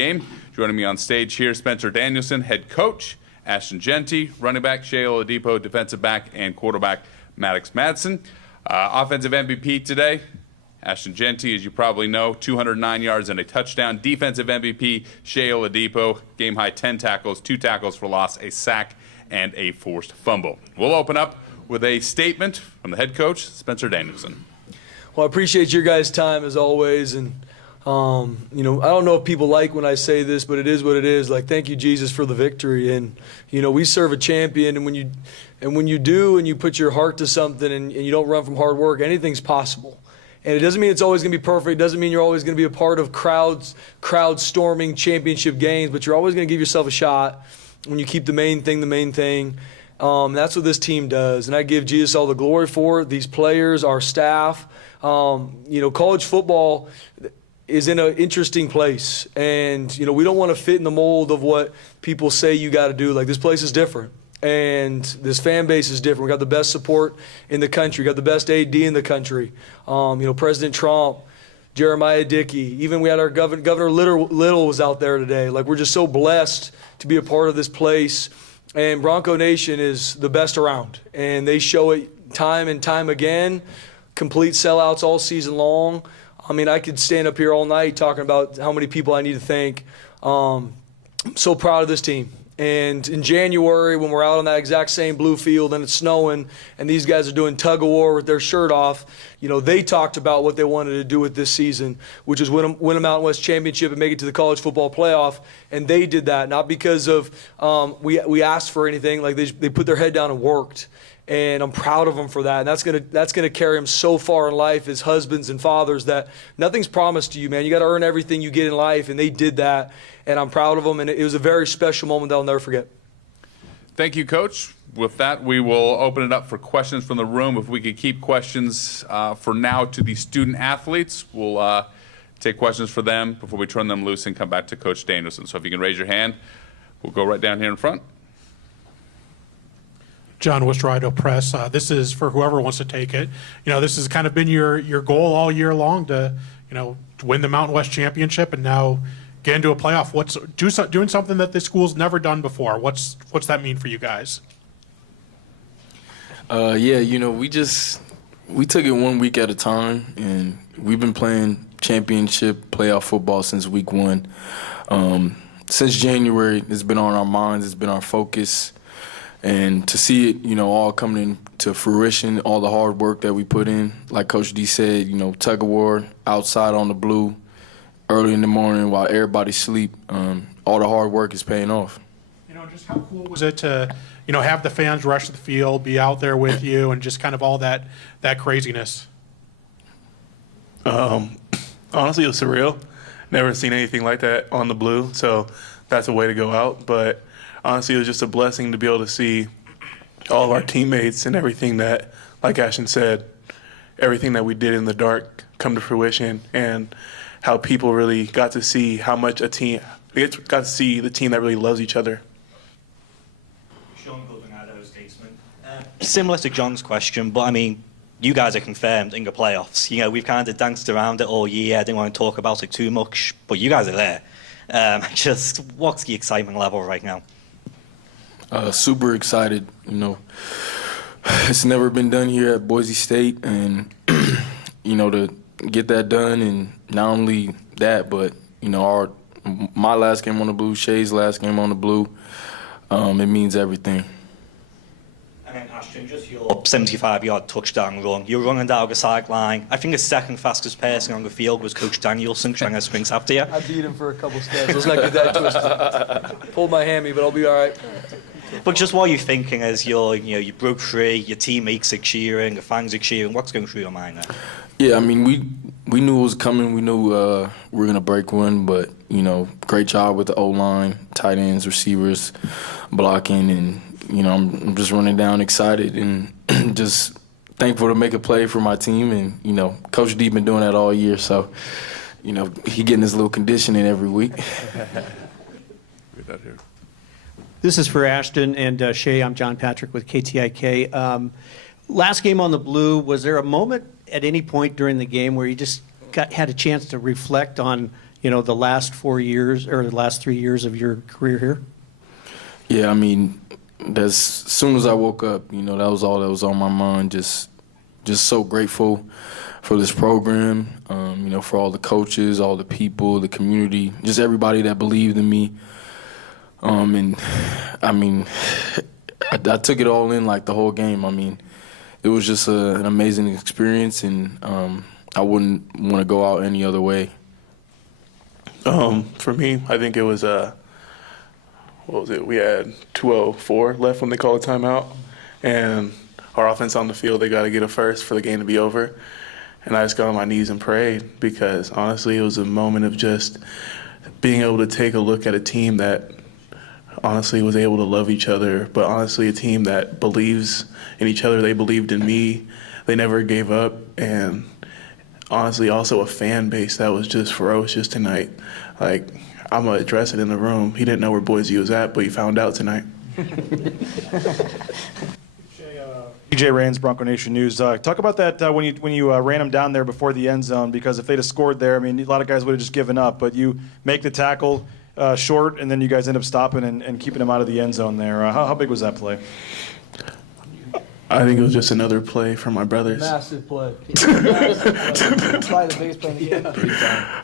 Game. Joining me on stage here, Spencer Danielson, head coach, Ashton Genty, running back, Shea Oladipo, defensive back, and quarterback, Maddox Madsen. Offensive MVP today, Ashton Genty, as you probably know, 209 yards and a touchdown. Defensive MVP, Shea Oladipo, game-high 10 tackles, 2 tackles for loss, a sack, and a forced fumble. We'll open up with a statement from the head coach, Spencer Danielson. Well, I appreciate your guys' time as always, and I don't know if people like when I say this, but it is what it is. Like, thank you, Jesus, for the victory. And we serve a champion, and when you do and you put your heart to something and you don't run from hard work, anything's possible. And it doesn't mean it's always going to be perfect. It doesn't mean you're always going to be a part of crowd storming championship games, but you're always going to give yourself a shot when you keep the main thing the main thing. That's what this team does, and I give Jesus all the glory for it. These players, our staff. College football is in an interesting place, and we don't want to fit in the mold of what people say you got to do. Like, this place is different, and this fan base is different. We got the best support in the country. We got the best AD in the country. President Trump, Jeremiah Dickey. Even we had our Governor Little was out there today. Like, we're just so blessed to be a part of this place. And Bronco Nation is the best around, and they show it time and time again. Complete sellouts all season long. I mean, I could stand up here all night talking about how many people I need to thank. I'm so proud of this team. And in January, when we're out on that exact same blue field and it's snowing and these guys are doing tug of war with their shirt off, they talked about what they wanted to do with this season, which is win a Mountain West championship and make it to the college football playoff. And they did that, not because of we asked for anything. Like, they put their head down and worked. And I'm proud of them for that. And that's gonna carry them so far in life as husbands and fathers that nothing's promised to you, man. You got to earn everything you get in life, and they did that. And I'm proud of them. And it was a very special moment that I'll never forget. Thank you, Coach. With that, we will open it up for questions from the room. If we could keep questions for now to the student athletes, we'll take questions for them before we turn them loose and come back to Coach Danielson. So if you can raise your hand, we'll go right down here in front. John Wistrido Press. This is for whoever wants to take it. This has kind of been your goal all year long to win the Mountain West Championship and now get into a playoff. Doing something that the school's never done before? What's that mean for you guys? We took it 1 week at a time, and we've been playing championship playoff football since week 1. Since January, it's been on our minds. It's been our focus. And to see it, all coming into fruition, all the hard work that we put in, like Coach D said, tug of war, outside on the blue, early in the morning while everybody sleep, all the hard work is paying off. Just how cool was it to, have the fans rush the field, be out there with you, and just kind of all that craziness? Honestly, it was surreal. Never seen anything like that on the blue, so that's a way to go out. But honestly, it was just a blessing to be able to see all of our teammates and everything that, like Ashton said, everything that we did in the dark come to fruition, and how people really got to see how much got to see the team that really loves each other. Sean Gulbinado, Statesman. Similar to John's question, but I mean, you guys are confirmed in the playoffs. We've kind of danced around it all year. I didn't want to talk about it too much, but you guys are there. What's the excitement level right now? Super excited. It's never been done here at Boise State, and to get that done, and not only that, but my last game on the blue, Shea's last game on the blue, it means everything. And then Ashton, just your 75-yard touchdown run. You're running down the sideline. I think the second fastest person on the field was Coach Danielson trying to sprint after you. I beat him for a couple steps. Let's not get that twisted. Pulled my hammy, but I'll be all right. But just what are you thinking as you broke free, your teammates are cheering, the fans are cheering? What's going through your mind there? Yeah, I mean, we knew it was coming. We knew we were going to break one, but, great job with the O-line, tight ends, receivers, blocking, and, I'm just running down excited and just thankful to make a play for my team. And, Coach D been doing that all year, so, he getting his little conditioning every week. Get that here. This is for Ashton and Shea. I'm John Patrick with KTIK. Last game on the blue, was there a moment at any point during the game where you just had a chance to reflect on the last 4 years or the last 3 years of your career here? Yeah, I mean, as soon as I woke up, that was all that was on my mind. Just so grateful for this program, for all the coaches, all the people, the community, just everybody that believed in me. And I mean, I took it all in like the whole game. I mean, it was just an amazing experience, and I wouldn't want to go out any other way. For me, I think it was what was it? We had 2:04 left when they called a timeout, and our offense on the field, they got to get a first for the game to be over. And I just got on my knees and prayed because, honestly, it was a moment of just being able to take a look at a team that honestly was able to love each other, but honestly a team that believes in each other. They believed in me. They never gave up. And honestly, also a fan base that was just ferocious tonight. Like, I'm going to address it in the room. He didn't know where Boise was at, but he found out tonight. DJ Rains, Bronco Nation News. Talk about that when you ran him down there before the end zone, because if they'd have scored there, I mean, a lot of guys would have just given up. But you make the tackle short, and then you guys end up stopping and keeping him out of the end zone there. How big was that play? I think it was just another play from my brothers. Massive play. Probably the biggest play in the game.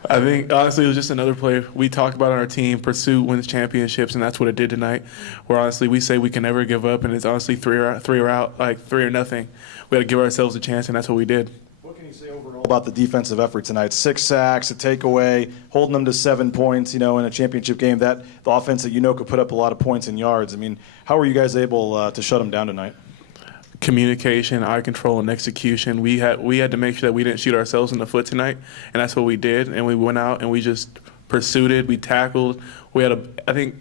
I think, honestly, it was just another play. We talk about on our team, pursuit wins championships, and that's what it did tonight. Where, honestly, we say we can never give up, and it's honestly three or out, like 3 or nothing. We had to give ourselves a chance, and that's what we did. What can you say overall about the defensive effort tonight? 6 sacks, a takeaway, holding them to 7 points, in a championship game. That the offense that could put up a lot of points and yards. I mean, how were you guys able to shut them down tonight? Communication, eye control, and execution. We had to make sure that we didn't shoot ourselves in the foot tonight, and that's what we did. And we went out and we just pursued it. We tackled. I think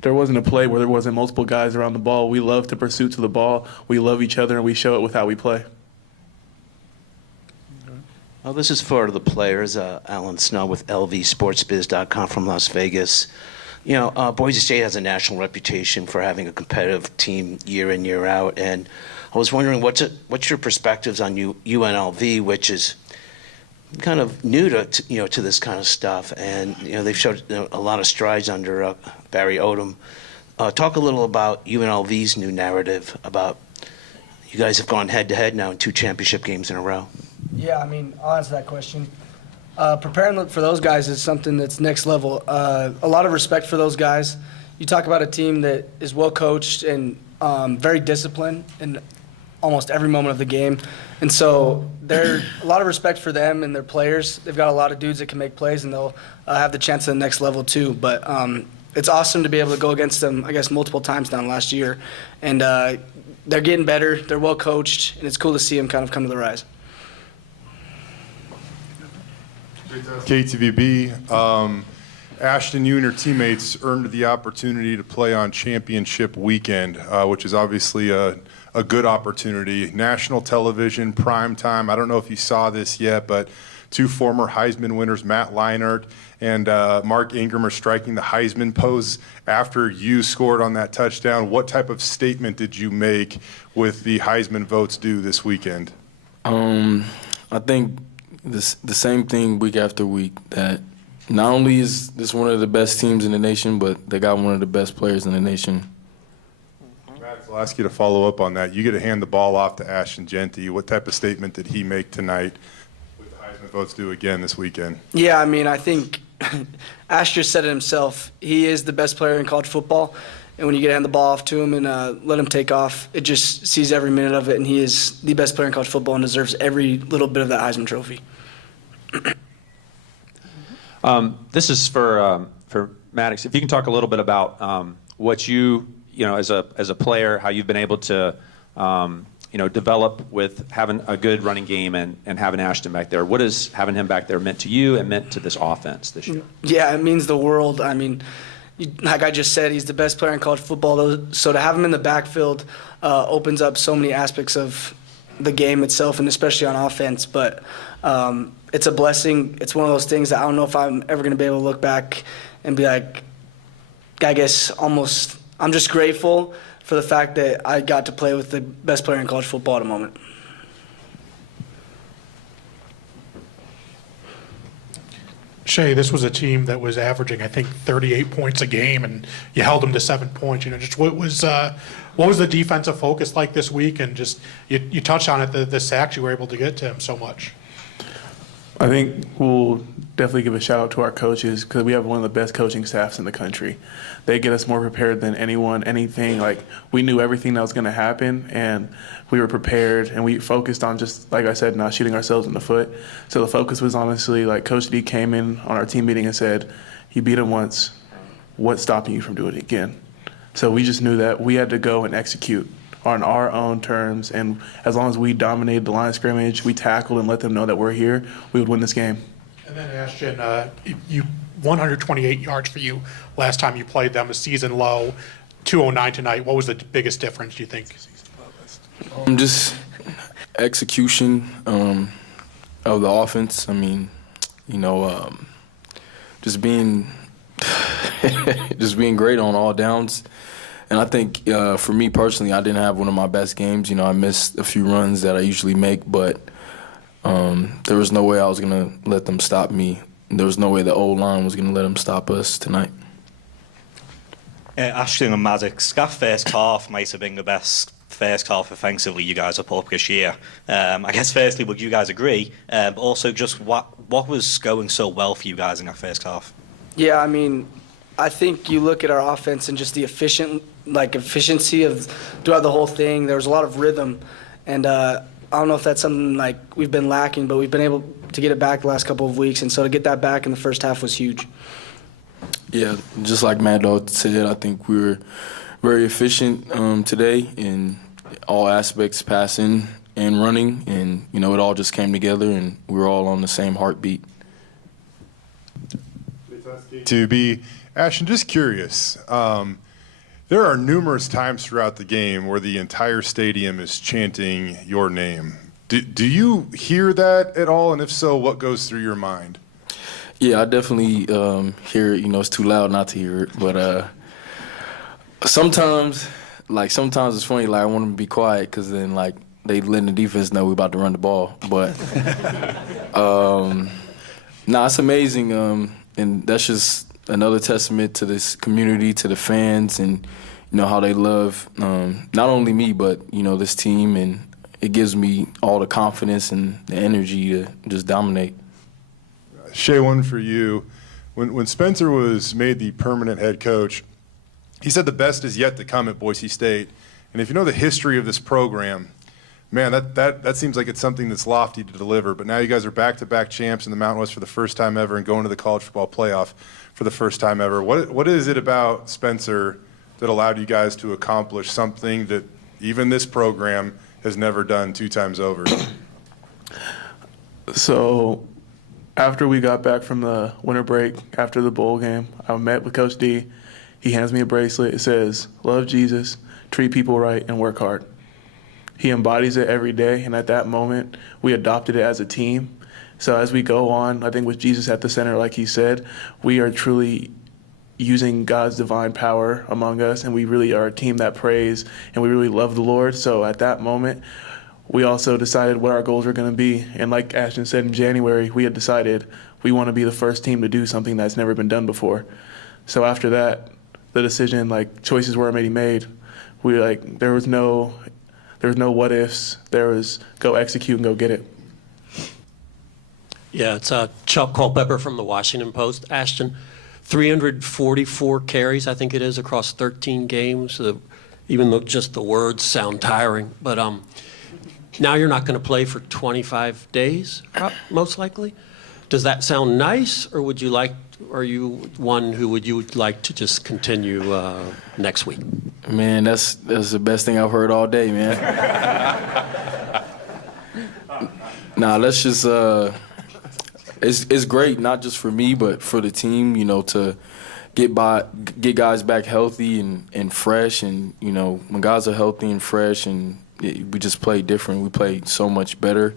there wasn't a play where there wasn't multiple guys around the ball. We love to pursue to the ball. We love each other, and we show it with how we play. Well, this is for the players. Alan Snow with lvsportsbiz.com from Las Vegas. Boise State has a national reputation for having a competitive team year in, year out, and I was wondering what's your perspectives on UNLV, which is kind of new to this kind of stuff, and they've showed a lot of strides under Barry Odom. Talk a little about UNLV's new narrative about you guys have gone head to head now in 2 championship games in a row. Yeah, I mean, I'll answer that question. Preparing for those guys is something that's next level. A lot of respect for those guys. You talk about a team that is well coached and very disciplined in almost every moment of the game. And so there's a lot of respect for them and their players. They've got a lot of dudes that can make plays, and they'll have the chance at the next level too. But it's awesome to be able to go against them, I guess, multiple times down last year. And they're getting better. They're well coached, and it's cool to see them kind of come to the rise. KTVB. Ashton, you and your teammates earned the opportunity to play on championship weekend, which is obviously a good opportunity. National television, prime time. I don't know if you saw this yet, but 2 former Heisman winners, Matt Leinart and Mark Ingram, are striking the Heisman pose after you scored on that touchdown. What type of statement did you make with the Heisman votes due this weekend? I think the same thing week after week, that not only is this one of the best teams in the nation, but they got one of the best players in the nation. Max, I'll ask you to follow up on that. You get to hand the ball off to Ashton Genty. What type of statement did he make tonight with the Heisman votes due again this weekend? Yeah, I mean, I think Ash just said it himself. He is the best player in college football. And when you get to hand the ball off to him and let him take off, it just sees every minute of it, and he is the best player in college football and deserves every little bit of that Heisman Trophy. This is for Maddox. If you can talk a little bit about what you as a player, how you've been able to develop with having a good running game and having Ashton back there. What has having him back there meant to you and meant to this offense this year? Yeah, it means the world. I mean, like I just said, he's the best player in college football. So to have him in the backfield opens up so many aspects of the game itself, and especially on offense. But it's a blessing. It's one of those things that I don't know if I'm ever going to be able to look back and be like, I guess almost, I'm just grateful for the fact that I got to play with the best player in college football at the moment. Shay, this was a team that was averaging, I think, 38 points a game, and you held them to 7 points. Just what was the defensive focus like this week? And just you touched on it, the sacks you were able to get to him so much. I think we'll definitely give a shout out to our coaches because we have one of the best coaching staffs in the country. They get us more prepared than anyone, anything. Like, we knew everything that was going to happen, and we were prepared, and we focused on, just like I said, not shooting ourselves in the foot. So the focus was honestly, like, Coach D came in on our team meeting and said, you beat him once, what's stopping you from doing it again? So we just knew that we had to go and execute on our own terms, and as long as we dominated the line of scrimmage, we tackled and let them know that we're here, we would win this game. And then, Ashton, you 128 yards for you last time you played them, a season low, 209 tonight. What was the biggest difference, do you think? Just execution of the offense. I mean, just being great on all downs. And I think for me personally, I didn't have one of my best games. I missed a few runs that I usually make, but there was no way I was going to let them stop me. There was no way the old line was going to let them stop us tonight. Ashton and Maddox, that first half might have been the best first half offensively you guys have put up this year. I guess firstly, would you guys agree? But also just what was going so well for you guys in that first half? Yeah, I mean, I think you look at our offense and just the efficiency of throughout the whole thing. There was a lot of rhythm, and I don't know if that's something like we've been lacking, but we've been able to get it back the last couple of weeks, and so to get that back in the first half was huge. Yeah, just like Mad Dog said, I think we were very efficient today in all aspects, passing and running, and it all just came together, and we were all on the same heartbeat. To be Ashton, just curious. There are numerous times throughout the game where the entire stadium is chanting your name. Do you hear that at all? And if so, what goes through your mind? Yeah, I definitely hear it. It's too loud not to hear it. But sometimes it's funny. Like, I want them to be quiet because then, they letting the defense know we're about to run the ball. But, it's amazing. And that's just another testament to this community, to the fans, and how they love not only me but this team, and it gives me all the confidence and the energy to just dominate. Shay, one for you. When Spencer was made the permanent head coach, he said the best is yet to come at Boise State. And if you know the history of this program, man, that seems like it's something that's lofty to deliver. But now you guys are back-to-back champs in the Mountain West for the first time ever and going to the college football playoff for the first time ever. What is it about Spencer that allowed you guys to accomplish something that even this program has never done 2 times over? So after we got back from the winter break, after the bowl game, I met with Coach D. He hands me a bracelet. It says, "Love Jesus, treat people right, and work hard." He embodies it every day, and at that moment, we adopted it as a team. So as we go on, I think with Jesus at the center, like he said, we are truly using God's divine power among us, and we really are a team that prays, and we really love the Lord. So at that moment, we also decided what our goals were going to be. And like Ashton said, in January, we had decided we want to be the first team to do something that's never been done before. So after that, the decision, choices were already made. There was no what ifs. There was go execute and go get it. Yeah, it's Chuck Culpepper from the Washington Post. Ashton, 344 carries, I think it is, across 13 games. Even though just the words sound tiring, but now you're not going to play for 25 days, most likely. Does that sound nice, or are you one who would like to just continue next week? Man, that's the best thing I've heard all day, man. Let's just it's great, not just for me, but for the team, to get guys back healthy and fresh, and when guys are healthy and fresh, and we just play different. We play so much better,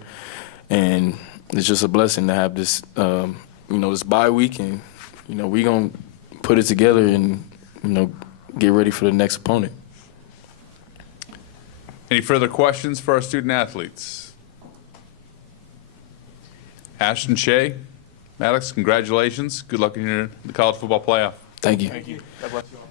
and it's just a blessing to have this this bye week, and we gonna put it together and get ready for the next opponent. Any further questions for our student athletes? Ashton, Shay, Maddox, congratulations. Good luck in the college football playoff. Thank you. Thank you. God bless you all.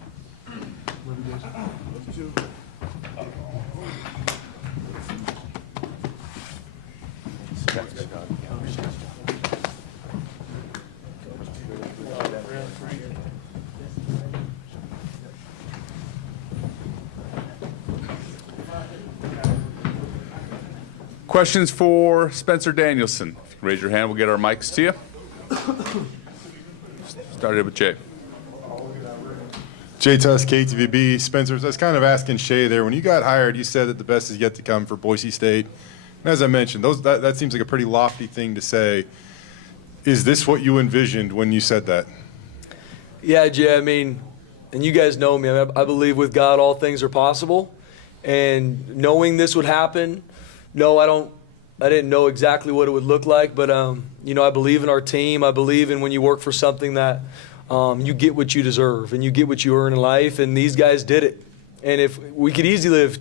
Questions for Spencer Danielson? If you raise your hand, we'll get our mics to you. Started with Jay. Jay Tuss, KTVB. Spencer, I was kind of asking Shay there. When you got hired, you said that the best is yet to come for Boise State. And as I mentioned, that seems like a pretty lofty thing to say. Is this what you envisioned when you said that? Yeah, Jay, I mean, and you guys know me, I believe with God all things are possible. And knowing this would happen, no, I didn't know exactly what it would look like, but I believe in our team. I believe in when you work for something that you get what you deserve and you get what you earn in life, and these guys did it. And if we could easily live,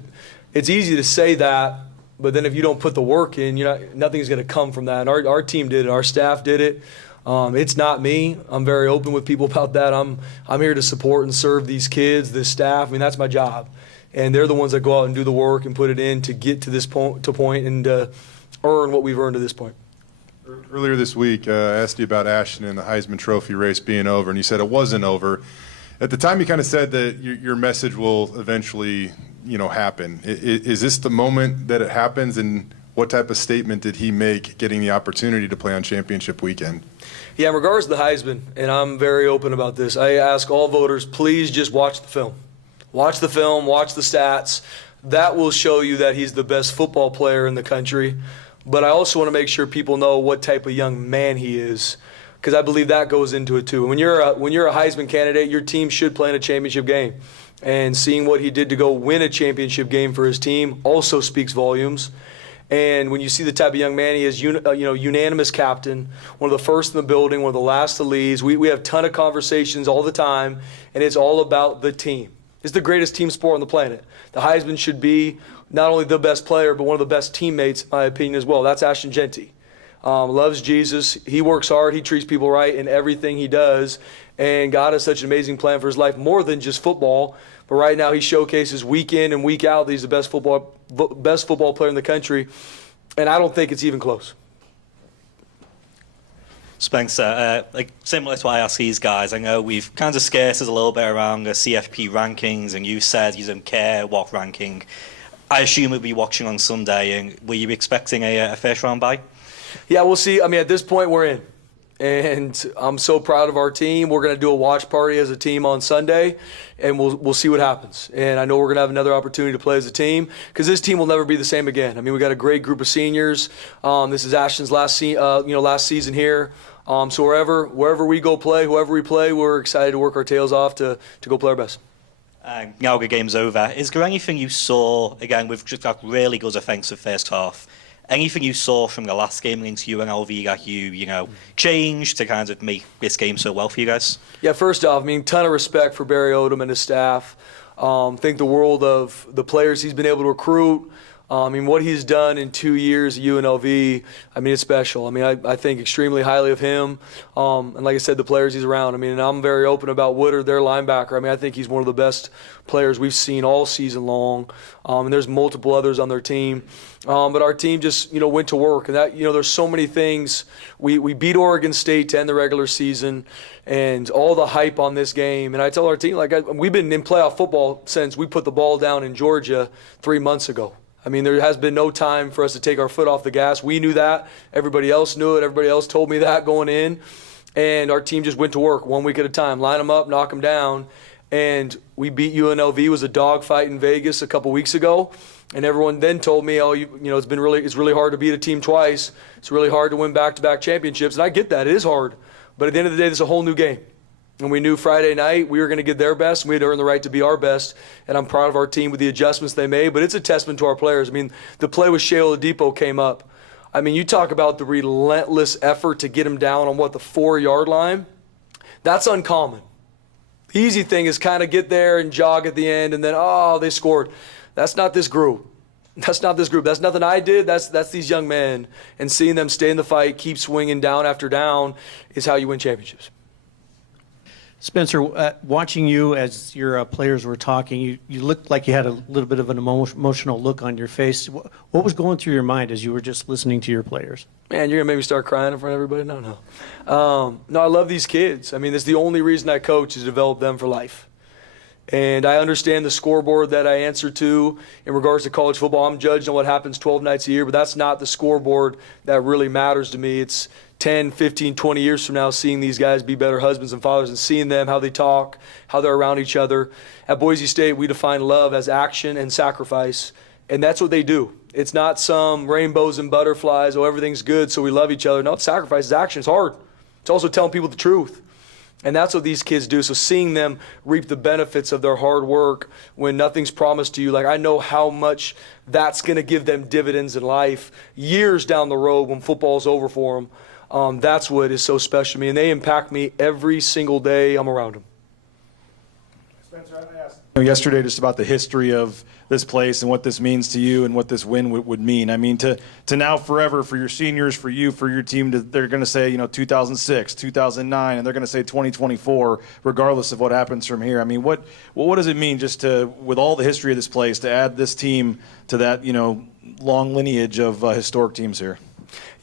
it's easy to say that, but then if you don't put the work in, nothing's going to come from that. And our team did it. Our staff did it. It's not me. I'm very open with people about that. I'm here to support and serve these kids, this staff. I mean, that's my job. And they're the ones that go out and do the work and put it in to get to this point and earn what we've earned to this point. Earlier this week, I asked you about Ashton and the Heisman Trophy race being over, and you said it wasn't over. At the time, you kind of said that your message will eventually, happen. Is this the moment that it happens, and what type of statement did he make getting the opportunity to play on championship weekend? Yeah, in regards to the Heisman, and I'm very open about this, I ask all voters, please just watch the film. Watch the film, watch the stats. That will show you that he's the best football player in the country. But I also want to make sure people know what type of young man he is, because I believe that goes into it too. When you're a Heisman candidate, your team should play in a championship game. And seeing what he did to go win a championship game for his team also speaks volumes. And when you see the type of young man he is, unanimous captain, one of the first in the building, one of the last to leave. We have a ton of conversations all the time, and it's all about the team. It's the greatest team sport on the planet. The Heisman should be not only the best player, but one of the best teammates, in my opinion, as well. That's Ashton Genty. Loves Jesus. He works hard. He treats people right in everything he does. And God has such an amazing plan for his life, more than just football. But right now he showcases week in and week out that he's the best football player in the country. And I don't think it's even close. Spencer, similar to what I ask these guys, I know we've kind of scarce us a little bit around the CFP rankings, and you said you don't care what ranking. I assume we'll be watching on Sunday, and were you expecting a first round bye? Yeah, we'll see. I mean, at this point, we're in. And I'm so proud of our team. We're going to do a watch party as a team on Sunday, and we'll see what happens. And I know we're going to have another opportunity to play as a team, because this team will never be the same again. I mean, we got a great group of seniors. This is Ashton's last season here. So wherever we go play, whoever we play, we're excited to work our tails off to go play our best. Now the game's over. Is there anything you saw, again, we've just got really good offensive first half, anything you saw from the last game against UNLV that you changed to kind of make this game so well for you guys? Yeah, first off, I mean, ton of respect for Barry Odom and his staff. Think the world of the players he's been able to recruit. I mean, what he's done in 2 years at UNLV, I mean, it's special. I mean, I think extremely highly of him. And like I said, the players he's around. I mean, and I'm very open about Woodard, their linebacker. I mean, I think he's one of the best players we've seen all season long. And there's multiple others on their team. But our team just, went to work. And that, there's so many things. We beat Oregon State to end the regular season, and all the hype on this game. And I tell our team, we've been in playoff football since we put the ball down in Georgia 3 months ago. I mean, there has been no time for us to take our foot off the gas. We knew that. Everybody else knew it. Everybody else told me that going in. And our team just went to work 1 week at a time. Line them up, knock them down. And we beat UNLV. It was a dogfight in Vegas a couple weeks ago. And everyone then told me, it's really hard to beat a team twice. It's really hard to win back-to-back championships. And I get that. It is hard. But at the end of the day, this is a whole new game. And we knew Friday night we were going to get their best, and we had to earn the right to be our best. And I'm proud of our team with the adjustments they made. But it's a testament to our players. I mean, the play with Shea Oladipo came up. I mean, you talk about the relentless effort to get him down on, the 4-yard line. That's uncommon. The easy thing is kind of get there and jog at the end, and then, they scored. That's not this group. That's not this group. That's nothing I did. That's these young men. And seeing them stay in the fight, keep swinging down after down is how you win championships. Spencer, watching you as your players were talking, you looked like you had a little bit of an emotional look on your face. What was going through your mind as you were just listening to your players? Man, you're going to make me start crying in front of everybody? No. No, I love these kids. I mean, that's the only reason I coach is to develop them for life. And I understand the scoreboard that I answer to in regards to college football. I'm judged on what happens 12 nights a year, but that's not the scoreboard that really matters to me. It's 10, 15, 20 years from now, seeing these guys be better husbands and fathers and seeing them, how they talk, how they're around each other. At Boise State, we define love as action and sacrifice, and that's what they do. It's not some rainbows and butterflies, oh, everything's good, so we love each other. No, it's sacrifice, it's action, it's hard. It's also telling people the truth. And that's what these kids do. So seeing them reap the benefits of their hard work when nothing's promised to you, like I know how much that's going to give them dividends in life years down the road when football's over for them. That's what is so special to me, and they impact me every single day I'm around them. Spencer, I asked yesterday just about the history of this place and what this means to you and what this win would mean. I mean, to now forever for your seniors, for you, for your team, they're going to say, 2006, 2009, and they're going to say 2024, regardless of what happens from here. I mean, what does it mean just to, with all the history of this place, to add this team to that, long lineage of historic teams here?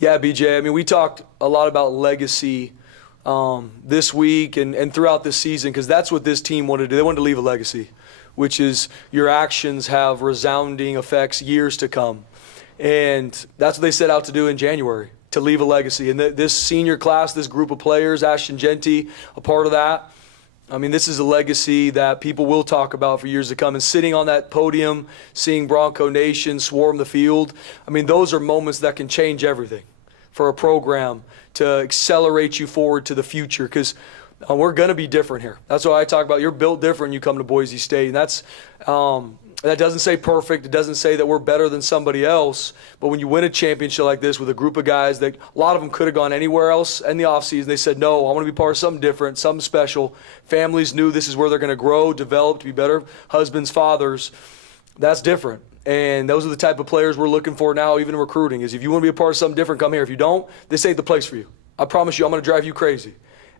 Yeah, BJ. I mean, we talked a lot about legacy this week and throughout this season because that's what this team wanted to do. They wanted to leave a legacy, which is your actions have resounding effects years to come. And that's what they set out to do in January, to leave a legacy. And this senior class, this group of players, Ashton Genty, a part of that, I mean, this is a legacy that people will talk about for years to come. And sitting on that podium, seeing Bronco Nation swarm the field, I mean, those are moments that can change everything for a program to accelerate you forward to the future because we're going to be different here. That's what I talk about. You're built different when you come to Boise State. And that's that doesn't say perfect. It doesn't say that we're better than somebody else. But when you win a championship like this with a group of guys that a lot of them could have gone anywhere else in the offseason, they said, no, I want to be part of something different, something special. Families knew this is where they're going to grow, develop, to be better husbands, fathers. That's different. And those are the type of players we're looking for now, even in recruiting, is if you want to be a part of something different, come here. If you don't, this ain't the place for you. I promise you, I'm going to drive you crazy.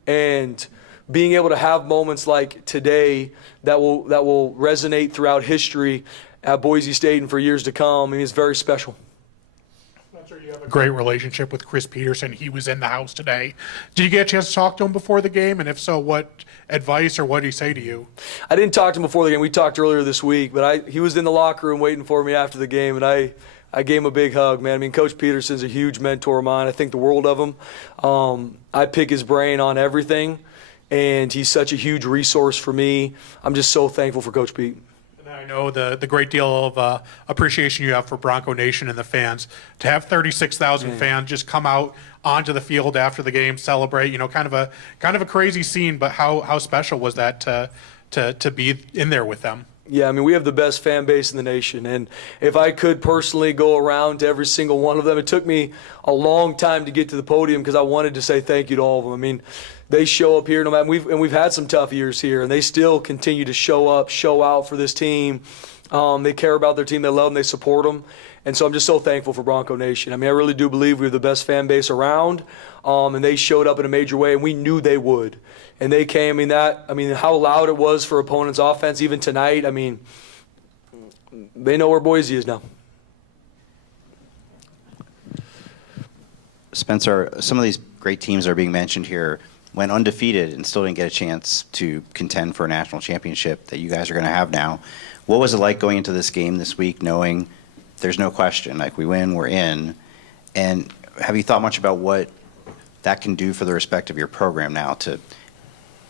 And being able to have moments like today that will resonate throughout history at Boise State and for years to come, I mean, it's very special. Spencer, you have a great relationship with Chris Peterson. He was in the house today. Did you get a chance to talk to him before the game? And if so, what advice or what did he say to you? I didn't talk to him before the game. We talked earlier this week, but he was in the locker room waiting for me after the game, and I gave him a big hug, man. I mean, Coach Peterson's a huge mentor of mine. I think the world of him. I pick his brain on everything. And he's such a huge resource for me. I'm just so thankful for Coach Pete. And I know the great deal of appreciation you have for Bronco Nation and the fans. To have 36,000 fans just come out onto the field after the game, celebrate, kind of a crazy scene, but how special was that to be in there with them? Yeah, I mean, we have the best fan base in the nation. And if I could personally go around to every single one of them, it took me a long time to get to the podium because I wanted to say thank you to all of them. I mean, they show up here no matter, we've had some tough years here, and they still continue to show up, show out for this team. They care about their team, they love them, they support them. And so I'm just so thankful for Bronco Nation. I mean, I really do believe we have the best fan base around, and they showed up in a major way, and we knew they would. And they came, I mean, how loud it was for opponents' offense, even tonight. I mean, they know where Boise is now. Spencer, some of these great teams that are being mentioned here went undefeated and still didn't get a chance to contend for a national championship that you guys are going to have now. What was it like going into this game this week knowing there's no question, like we win, we're in? And have you thought much about what that can do for the respect of your program now, to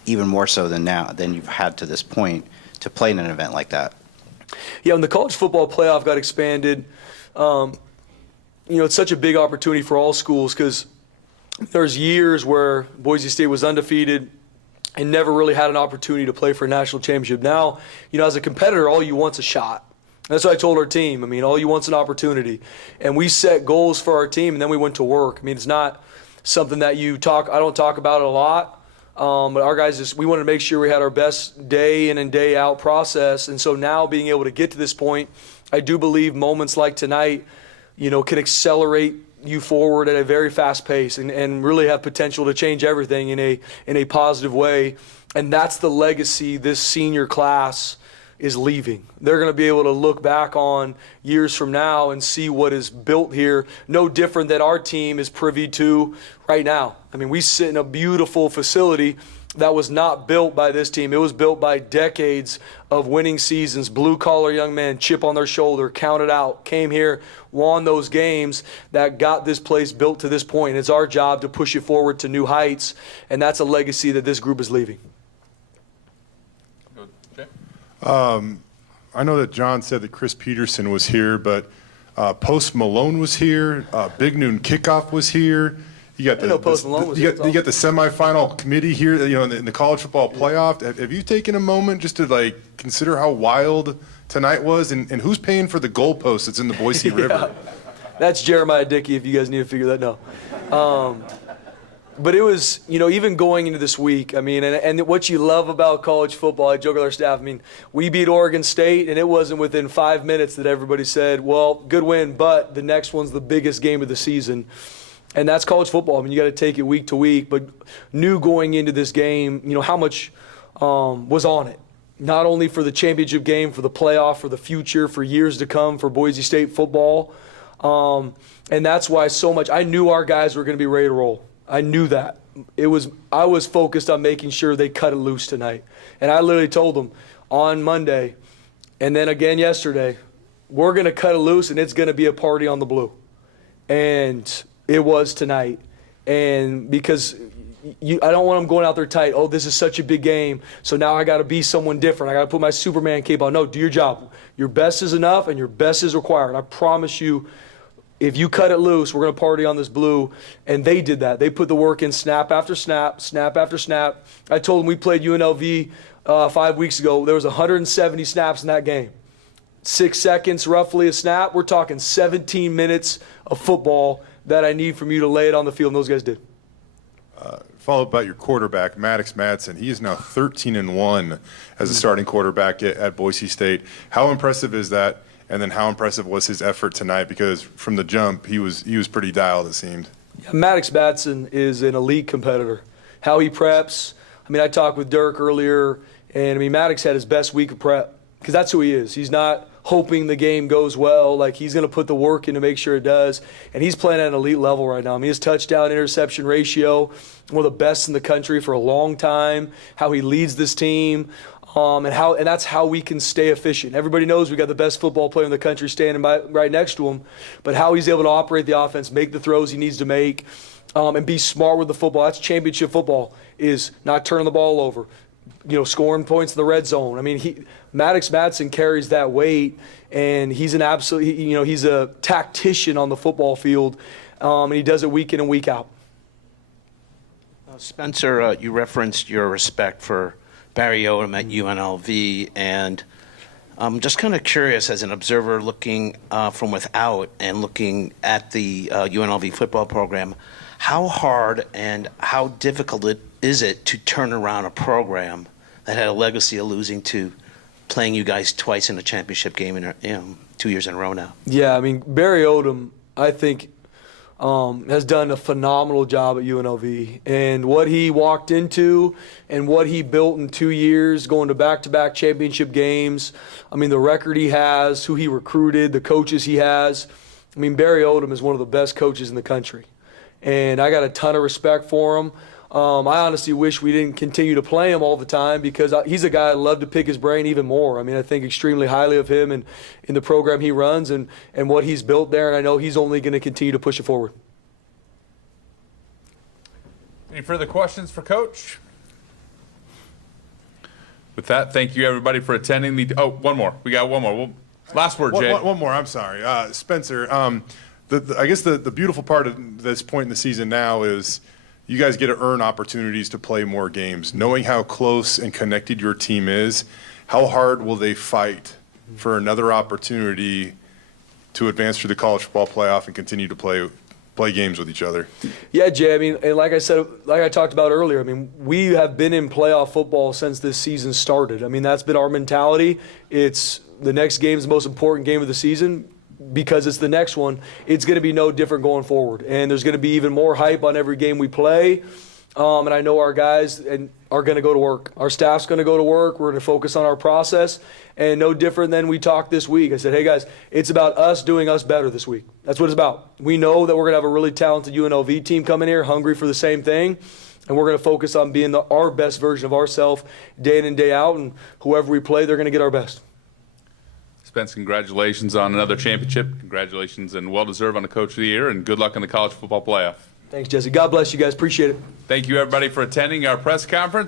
even more so than you've had to this point, to play in an event like that? Yeah, when the college football playoff got expanded, it's such a big opportunity for all schools because there's years where Boise State was undefeated and never really had an opportunity to play for a national championship. Now, as a competitor, all you want's a shot. That's what I told our team. I mean, all you want's an opportunity. And we set goals for our team, and then we went to work. I mean, it's not something that I don't talk about it a lot. But our guys we wanted to make sure we had our best day in and day out process. And so now being able to get to this point, I do believe moments like tonight, can accelerate you forward at a very fast pace and really have potential to change everything in a positive way. And that's the legacy this senior class is leaving. They're going to be able to look back on years from now and see what is built here, no different than our team is privy to right now. I mean, we sit in a beautiful facility that was not built by this team. It was built by decades of winning seasons, blue-collar young men, chip on their shoulder, counted out, came here, won those games that got this place built to this point. It's our job to push it forward to new heights, and that's a legacy that this group is leaving. I know that John said that Chris Peterson was here, but Post Malone was here. Big Noon Kickoff was here. You got the semifinal committee here. In the college football playoff. Have you taken a moment just to consider how wild tonight was, and who's paying for the goalpost that's in the Boise River? That's Jeremiah Dickey. If you guys need to figure that out. But it was, even going into this week, I mean, and what you love about college football, I joke with our staff, I mean, we beat Oregon State, and it wasn't within 5 minutes that everybody said, well, good win, but the next one's the biggest game of the season. And that's college football. I mean, you got to take it week to week, but knew going into this game, how much was on it. Not only for the championship game, for the playoff, for the future, for years to come, for Boise State football. And that's why so much, I knew our guys were going to be ready to roll. I knew that. I was focused on making sure they cut it loose tonight. And I literally told them on Monday and then again yesterday, we're going to cut it loose and it's going to be a party on the blue. And it was tonight. And because I don't want them going out there tight, oh, this is such a big game, so now I got to be someone different. I got to put my Superman cape on. No, do your job. Your best is enough and your best is required. I promise you, if you cut it loose, we're going to party on this blue. And they did that. They put the work in snap after snap, snap after snap. I told them we played UNLV 5 weeks ago. There was 170 snaps in that game. 6 seconds roughly a snap. We're talking 17 minutes of football that I need from you to lay it on the field, and those guys did. Follow up about your quarterback, Maddox Madsen. He is now 13-1 as a starting quarterback at Boise State. How impressive is that? And then how impressive was his effort tonight? Because from the jump, he was pretty dialed, it seemed. Yeah, Maddox Madsen is an elite competitor. How he preps. I mean, I talked with Dirk earlier, and I mean, Maddox had his best week of prep because that's who he is. He's not hoping the game goes well. Like, he's going to put the work in to make sure it does. And he's playing at an elite level right now. I mean, his touchdown-interception ratio, one of the best in the country for a long time. How he leads this team. And that's how we can stay efficient. Everybody knows we got the best football player in the country standing right next to him, but how he's able to operate the offense, make the throws he needs to make, and be smart with the football. That's championship football, is not turning the ball over, scoring points in the red zone. I mean, Maddox Madsen carries that weight, and he's an absolute, he's a tactician on the football field, and he does it week in and week out. Spencer, you referenced your respect for Barry Odom at UNLV, and I'm just kind of curious as an observer looking from without and looking at the UNLV football program, how hard and how difficult is it to turn around a program that had a legacy of losing to playing you guys twice in a championship game in 2 years in a row now? Yeah, I mean, Barry Odom, I think, has done a phenomenal job at UNLV. And what he walked into and what he built in 2 years, going to back-to-back championship games, I mean, the record he has, who he recruited, the coaches he has. I mean, Barry Odom is one of the best coaches in the country. And I got a ton of respect for him. I honestly wish we didn't continue to play him all the time because he's a guy I'd love to pick his brain even more. I mean, I think extremely highly of him and in the program he runs and what he's built there, and I know he's only going to continue to push it forward. Any further questions for Coach? With that, thank you, everybody, for attending the – oh, one more. We got one more. Last word, Jay. One more. I'm sorry. Spencer, I guess the beautiful part of this point in the season now is – you guys get to earn opportunities to play more games. Knowing how close and connected your team is, how hard will they fight for another opportunity to advance through the college football playoff and continue to play play games with each other. Yeah, Jay, I mean, and like I said, like I talked about earlier, I mean, we have been in playoff football since this season started. I mean, that's been our mentality. It's the next game is the most important game of the season because it's the next one. It's going to be no different going forward. And there's going to be even more hype on every game we play. And I know our guys are going to go to work. Our staff's going to go to work. We're going to focus on our process. And no different than we talked this week. I said, hey, guys, it's about us doing us better this week. That's what it's about. We know that we're going to have a really talented UNLV team coming here, hungry for the same thing. And we're going to focus on being our best version of ourselves day in and day out. And whoever we play, they're going to get our best. Spence, congratulations on another championship. Congratulations and well-deserved on the Coach of the Year. And good luck in the college football playoff. Thanks, Jesse. God bless you guys. Appreciate it. Thank you, everybody, for attending our press conference.